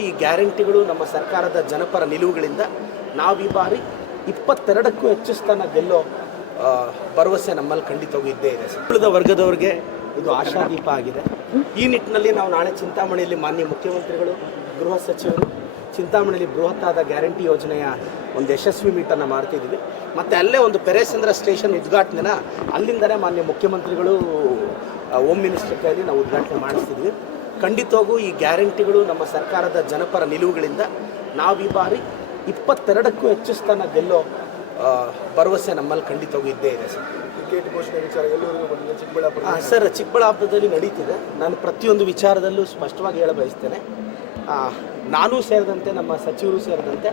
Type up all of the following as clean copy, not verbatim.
ಈ ಗ್ಯಾರಂಟಿಗಳು ನಮ್ಮ ಸರ್ಕಾರದ ಜನಪರ ನಿಲುವುಗಳಿಂದ ನಾವು ಈ ಬಾರಿ 22ಕ್ಕೂ ಹೆಚ್ಚು ಸ್ಥಾನ ಗೆಲ್ಲೋ ಭರವಸೆ ನಮ್ಮಲ್ಲಿ ಖಂಡಿತವೂ ಇದ್ದೇ ಇದೆ. ಉಳಿದ ವರ್ಗದವರಿಗೆ ಇದು ಆಶಾದೀಪ ಆಗಿದೆ. ಈ ನಿಟ್ಟಿನಲ್ಲಿ ನಾವು ನಾಳೆ ಚಿಂತಾಮಣಿಯಲ್ಲಿ ಮಾನ್ಯ ಮುಖ್ಯಮಂತ್ರಿಗಳು, ಗೃಹ ಸಚಿವರು ಚಿಂತಾಮಣಿಯಲ್ಲಿ ಬೃಹತ್ತಾದ ಗ್ಯಾರಂಟಿ ಯೋಜನೆಯ ಒಂದು ಯಶಸ್ವಿ ಮೀಟನ್ನು ಮಾಡ್ತಿದ್ದೀವಿ. ಮತ್ತು ಅಲ್ಲೇ ಒಂದು ಪೆರೇಸಂದ್ರ ಸ್ಟೇಷನ್ ಉದ್ಘಾಟನೆನ ಅಲ್ಲಿಂದಲೇ ಮಾನ್ಯ ಮುಖ್ಯಮಂತ್ರಿಗಳು, ಹೋಮ್ ಮಿನಿಸ್ಟರ್ ಕೈಯಲ್ಲಿ ನಾವು ಉದ್ಘಾಟನೆ ಮಾಡಿಸ್ತಿದ್ವಿ. ಖಂಡಿತವಾಗೂ ಈ ಗ್ಯಾರಂಟಿಗಳು ನಮ್ಮ ಸರ್ಕಾರದ ಜನಪರ ನಿಲುವುಗಳಿಂದ ನಾವು ಈ ಬಾರಿ 22ಕ್ಕೂ ಹೆಚ್ಚು ಸ್ಥಾನ ಗೆಲ್ಲೋ ಭರವಸೆ ನಮ್ಮಲ್ಲಿ ಖಂಡಿತವಾಗೂ ಇದ್ದೇ ಇದೆ. ಸರ್, ಟಿಕೆಟ್ ಘೋಷಣೆ ವಿಚಾರ ಎಲ್ಲರಿಗೂ ಬಂದಿದೆ. ಚಿಕ್ಕಬಳ್ಳಾಪುರ ಸರ್, ಚಿಕ್ಕಬಳ್ಳಾಪುರದಲ್ಲಿ ನಡೀತಿದೆ. ನಾನು ಪ್ರತಿಯೊಂದು ವಿಚಾರದಲ್ಲೂ ಸ್ಪಷ್ಟವಾಗಿ ಹೇಳ ಬಯಸ್ತೇನೆ. ನಾನೂ ಸೇರಿದಂತೆ, ನಮ್ಮ ಸಚಿವರು ಸೇರಿದಂತೆ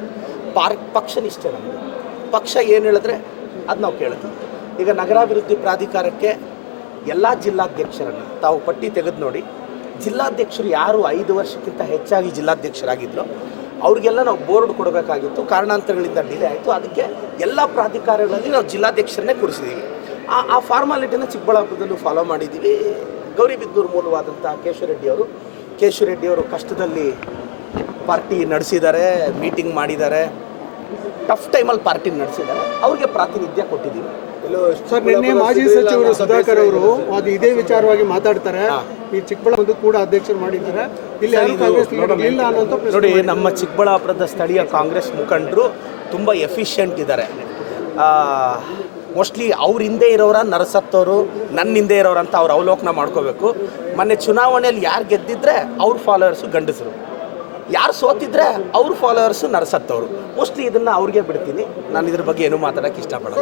ಪಕ್ಷ ನಿಷ್ಠೆ ನಮ್ಮದು. ಪಕ್ಷ ಏನು ಹೇಳಿದ್ರೆ ಅದು ನಾವು ಕೇಳ್ತೀವಿ. ಈಗ ನಗರಾಭಿವೃದ್ಧಿ ಪ್ರಾಧಿಕಾರಕ್ಕೆ ಎಲ್ಲ ಜಿಲ್ಲಾಧ್ಯಕ್ಷರನ್ನು ತಾವು ಪಟ್ಟಿ ತೆಗೆದು ನೋಡಿ. ಜಿಲ್ಲಾಧ್ಯಕ್ಷರು ಯಾರು 5 ವರ್ಷಕ್ಕಿಂತ ಹೆಚ್ಚಾಗಿ ಜಿಲ್ಲಾಧ್ಯಕ್ಷರಾಗಿದ್ದರು ಅವ್ರಿಗೆಲ್ಲ ನಾವು ಬೋರ್ಡ್ ಕೊಡಬೇಕಾಗಿತ್ತು. ಕಾರಣಾಂತರಗಳಿಂದ ಡಿಲೇ ಆಯಿತು. ಅದಕ್ಕೆ ಎಲ್ಲ ಪ್ರಾಧಿಕಾರಗಳಲ್ಲಿ ನಾವು ಜಿಲ್ಲಾಧ್ಯಕ್ಷರನ್ನೇ ಕೂರಿಸಿದ್ದೀವಿ. ಆ ಫಾರ್ಮಾಲಿಟಿನ ಚಿಕ್ಕಬಳ್ಳಾಪುರದಲ್ಲೂ ಫಾಲೋ ಮಾಡಿದ್ದೀವಿ. ಗೌರಿಬಿದನೂರು ಮೂಲವಾದಂಥ ಕೇಶವರೆಡ್ಡಿಯವರು ಕಷ್ಟದಲ್ಲಿ ಪಾರ್ಟಿ ನಡೆಸಿದ್ದಾರೆ, ಮೀಟಿಂಗ್ ಮಾಡಿದ್ದಾರೆ, ಟಫ್ ಟೈಮಲ್ಲಿ ಪಾರ್ಟಿ ನಡೆಸಿದ್ದಾರೆ. ಅವ್ರಿಗೆ ಪ್ರಾತಿನಿಧ್ಯ ಕೊಟ್ಟಿದ್ದೀವಿ. ಸರ್, ನಿನ್ನೆ ಮಾಜಿ ಸಚಿವರು ಸುಧಾಕರ್ ಅವರು ಅದು ಇದೇ ವಿಚಾರವಾಗಿ ಮಾತಾಡ್ತಾರೆ. ಈ ಚಿಕ್ಕಬಳ್ಳಾಪುರ ಕೂಡ ಅಧ್ಯಕ್ಷರು ಮಾಡಿದ್ದಾರೆ. ಇಲ್ಲಿ ಕಾಂಗ್ರೆಸ್ ಇಲ್ಲ ಅನ್ನೋಂಥ ನೋಡಿ, ನಮ್ಮ ಚಿಕ್ಕಬಳ್ಳಾಪುರದ ಸ್ಥಳೀಯ ಕಾಂಗ್ರೆಸ್ ಮುಖಂಡರು ತುಂಬ ಎಫಿಷಿಯೆಂಟ್ ಇದ್ದಾರೆ. ಮೋಸ್ಟ್ಲಿ ಅವ್ರ ಹಿಂದೆ ಇರೋರ ನರಸತ್ತವರು, ನನ್ನ ಹಿಂದೆ ಇರೋರು ಅಂತ ಅವ್ರು ಅವಲೋಕನ ಮಾಡ್ಕೋಬೇಕು. ಮೊನ್ನೆ ಚುನಾವಣೆಯಲ್ಲಿ ಯಾರು ಗೆದ್ದಿದ್ರೆ ಅವ್ರ ಫಾಲೋವರ್ಸು ಗಂಡಸರು, ಯಾರು ಸೋತಿದ್ರೆ ಅವ್ರ ಫಾಲೋವರ್ಸು ನರಸತ್ತವರು. ಮೋಸ್ಟ್ಲಿ ಇದನ್ನು ಅವ್ರಿಗೆ ಬಿಡ್ತೀನಿ. ನಾನು ಇದ್ರ ಬಗ್ಗೆ ಏನೂ ಮಾತಾಡೋಕ್ಕೆ ಇಷ್ಟಪಡೋದು.